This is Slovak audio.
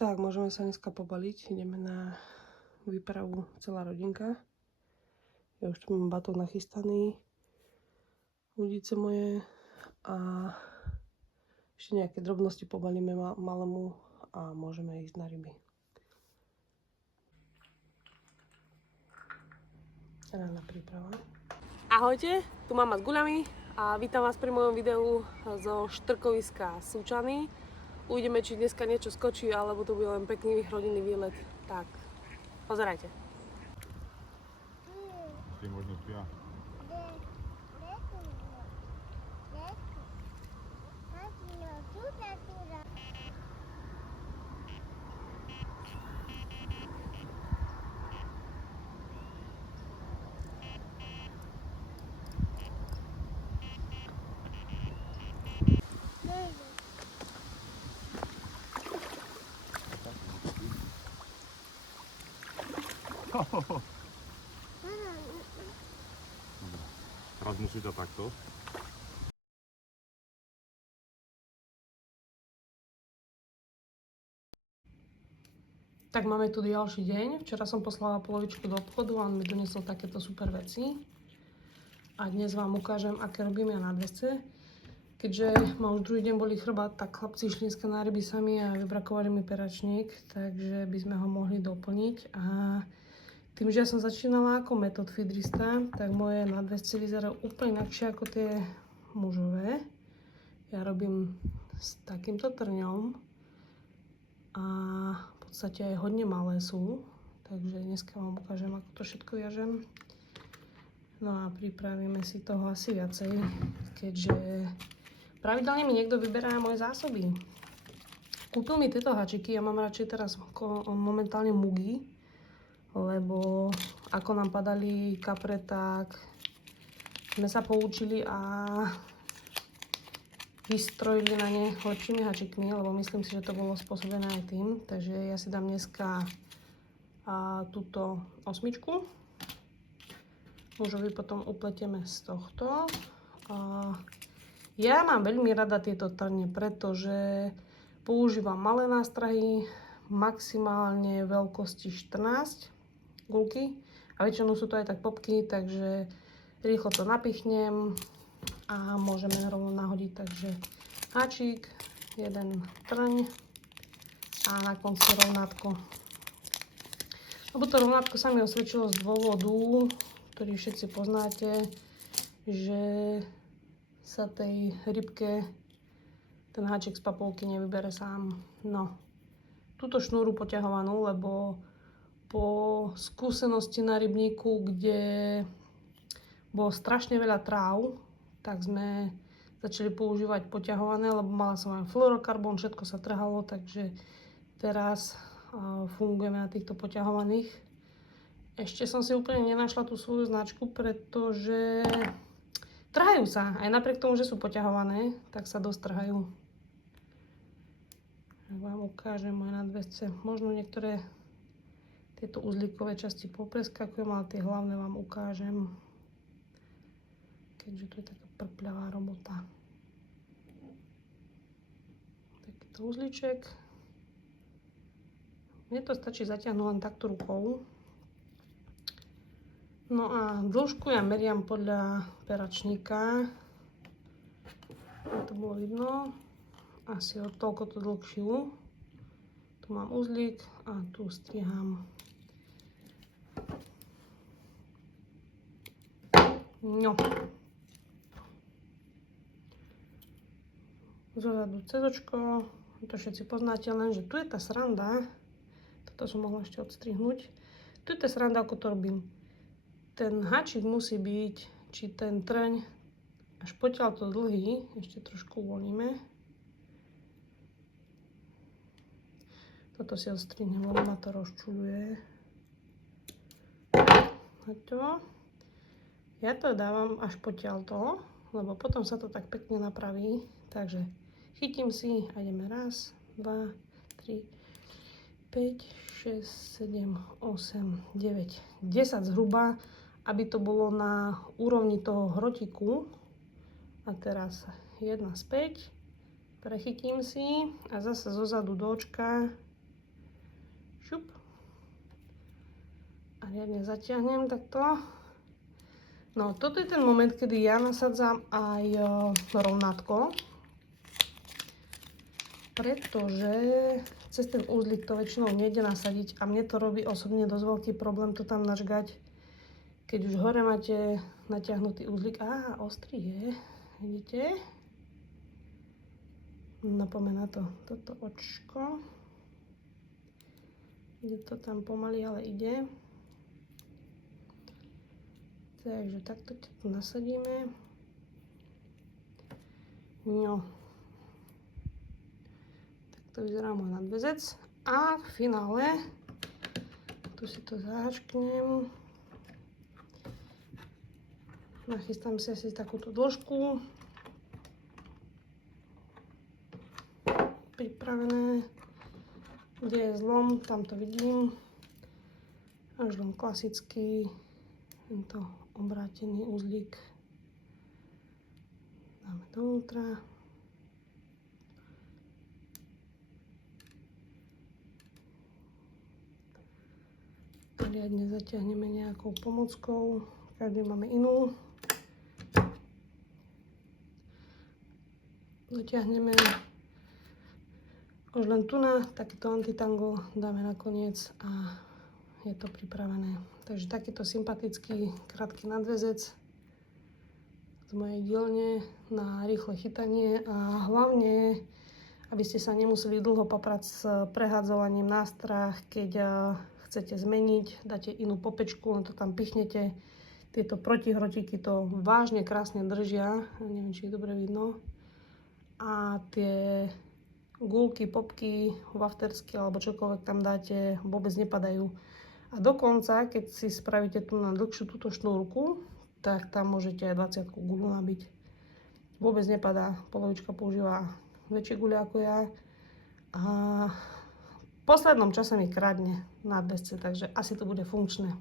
Tak, môžeme sa dneska pobaliť. Ideme na výpravu celá rodinka. Ja už tu mám batón nachystaný. Udice moje. A ešte nejaké drobnosti pobalíme malému a môžeme ísť na ryby. Rána príprava. Ahojte, tu mama s guľami a vítam vás pri mojom videu zo štrkoviska Súčany. Uvidíme, či dneska niečo skočí, alebo to bude len pekný rodinný výlet. Tak, pozerajte. Ty možno spia. Teraz musíte takto. Tak máme tu ďalší deň. Včera som poslala polovičku do obchodu a on mi doniesol takéto super veci. A dnes vám ukážem, aké robím ja na dvesce. Keďže ma už druhý deň boli chrbát, tak chlapci išli dneska na ryby sami a vybrakovali mi peračník, takže by sme ho mohli doplniť. A tým, že ja som začínala ako metód feederista, tak moje nadväzce vyzerajú úplne inakšie ako tie mužové. Ja robím s takýmto trňom a v podstate aj hodne malé sú, takže dneska vám ukážem, ako to všetko viažem. No a pripravíme si toho asi viacej, keďže pravidelne mi niekto vyberá moje zásoby. Kúpil mi tieto hačiky, ja mám radšej teraz momentálne mugy, lebo ako nám padali kapre, tak sme sa poučili a vystrojili na ne lepšími hačikmi, lebo myslím si, že to bolo spôsobené aj tým. Takže ja si dám dneska túto 8. Mužovi potom upletieme z tohto. Ja mám veľmi rada tieto trne, pretože používam malé nástrahy, maximálne veľkosti 14 gulky a väčšinou sú to aj tak popky, takže rýchlo to napichnem a môžeme rovno nahodiť. Takže háčik, jeden trň a na konci rovnátko. Lebo to rovnátko sa mi osvedčilo z dôvodu, ktorý všetci poznáte, že sa tej rybke ten háčik z papulky nevybere sám. No, túto šnúru poťahovanú, lebo po skúsenosti na rybníku, kde bolo strašne veľa tráv, tak sme začali používať poťahované, lebo mala som aj fluorokarbon, všetko sa trhalo, takže teraz fungujeme na týchto poťahovaných. Ešte som si úplne nenašla tú svoju značku, pretože trhajú sa. Aj napriek tomu, že sú poťahované, tak sa dosť trhajú. Vám ukážem moje nadväzce. Možno niektoré tieto uzlíkové časti popreskakujem, ale tie hlavné vám ukážem. Keďže to je taká prpľavá robota. Takýto uzlíček. Mne to stačí zatiahnuť len takto rukou. No a dĺžku ja meriam podľa peračníka. To bolo vidno. Asi o toľkoto dlhšiu. Tu mám uzlík a tu striham. No. Zozadu cezočko. To všetci poznáte, lenže tu je tá sranda. Toto som mohla ešte odstrihnúť. Tu je tá sranda, ako to robím. Ten háčik musí byť, či ten trň, až potiaľ to dlhý, ešte trošku uvoľníme. Toto si odstrihnem, lebo ma to rozčuľuje. A to. Ja to dávam až potiaľ to, lebo potom sa to tak pekne napraví. Takže chytím si a ideme 1, 2, 3, 5, 6, 7, 8, 9, 10 zhruba, aby to bolo na úrovni toho hrotiku. A teraz 1 späť, prechytím si a zase zozadu do očka šup. A riadne zatiahnem takto. No, toto je ten moment, kedy ja nasadzám aj rovnátko. Pretože cez ten úzlik to väčšinou nejde nasadiť a mne to robí osobne dosť veľký problém to tam nažgať. Keď už hore máte natiahnutý úzlik. Á, ostrý je. Vidíte? Napomína to toto očko. Ide to tam pomaly, ale ide. Takže takto to nasadíme. No. Takto vyzerá môj nadväzec. A v finále tu si to zahačknem. Nachystám si asi takúto dĺžku. Pripravené. Kde je zlom, tam to vidím. Až len klasický tento obrátený uzlík dáme dovnútra. Riadne zatiahneme nejakou pomockou. Každý máme inú. Zatiahneme už len tu na takýto antitango dáme nakoniec a je to pripravené. Takže takýto sympatický krátky nadväzec z mojej dielne na rýchle chytanie a hlavne, aby ste sa nemuseli dlho paprať s prehádzovaním na strach, keď chcete zmeniť, dáte inú popečku, len to tam pichnete. Tieto protihrotíky to vážne krásne držia, neviem, či je dobre vidno. A tie gulky, popky, waftersky alebo čokoľvek tam dáte, vôbec nepadajú. A dokonca, keď si spravíte tu na dlhšiu túto šnúrku, tak tam môžete aj 20 gulu nabiť. Vôbec nepadá. Polovička používa väčšie guľe ako ja. A v poslednom čase mi kradne nadväzce, takže asi to bude funkčné.